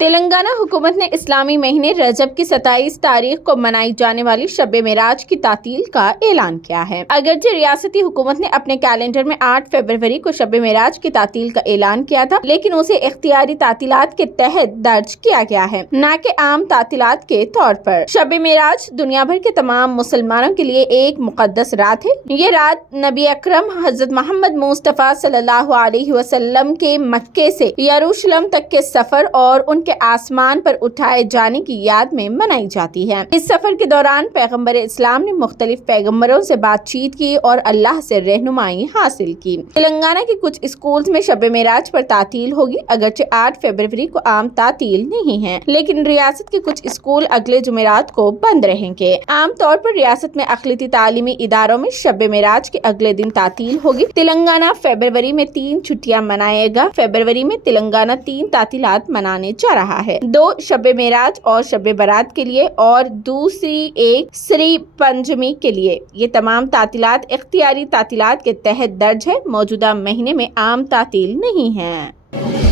تلنگانہ حکومت نے اسلامی مہینے رجب کی 27 تاریخ کو منائی جانے والی شب معراج کی تعطیل کا اعلان کیا ہے۔ اگرچہ ریاستی حکومت نے اپنے کیلنڈر میں 8 فروری کو شب معراج کی تعطیل کا اعلان کیا تھا، لیکن اسے اختیاری تعطیلات کے تحت درج کیا گیا ہے، نہ کہ عام تعطیلات کے طور پر۔ شب معراج دنیا بھر کے تمام مسلمانوں کے لیے ایک مقدس رات ہے۔ یہ رات نبی اکرم حضرت محمد مصطفیٰ صلی اللہ علیہ وسلم کے مکے سے یروشلم تک کے سفر اور ان کے آسمان پر اٹھائے جانے کی یاد میں منائی جاتی ہے۔ اس سفر کے دوران پیغمبر اسلام نے مختلف پیغمبروں سے بات چیت کی اور اللہ سے رہنمائی حاصل کی۔ تلنگانہ کے کچھ اسکولز میں شب معراج پر تعطیل ہوگی۔ اگرچہ 8 فروری کو عام تعطیل نہیں ہے، لیکن ریاست کے کچھ اسکول اگلے جمعرات کو بند رہیں گے۔ عام طور پر ریاست میں اقلیتی تعلیمی اداروں میں شب معراج کے اگلے دن تعطیل ہوگی۔ تلنگانہ فروری میں 3 چھٹیاں منائے گا۔ فروری میں تلنگانہ 3 تعطیلات منانے جا رہا ہے، 2 شب معراج اور شب برات کے لیے اور دوسری ایک سری پنجمی کے لیے۔ یہ تمام تعطیلات اختیاری تعطیلات کے تحت درج ہے۔ موجودہ مہینے میں عام تعطیل نہیں ہے۔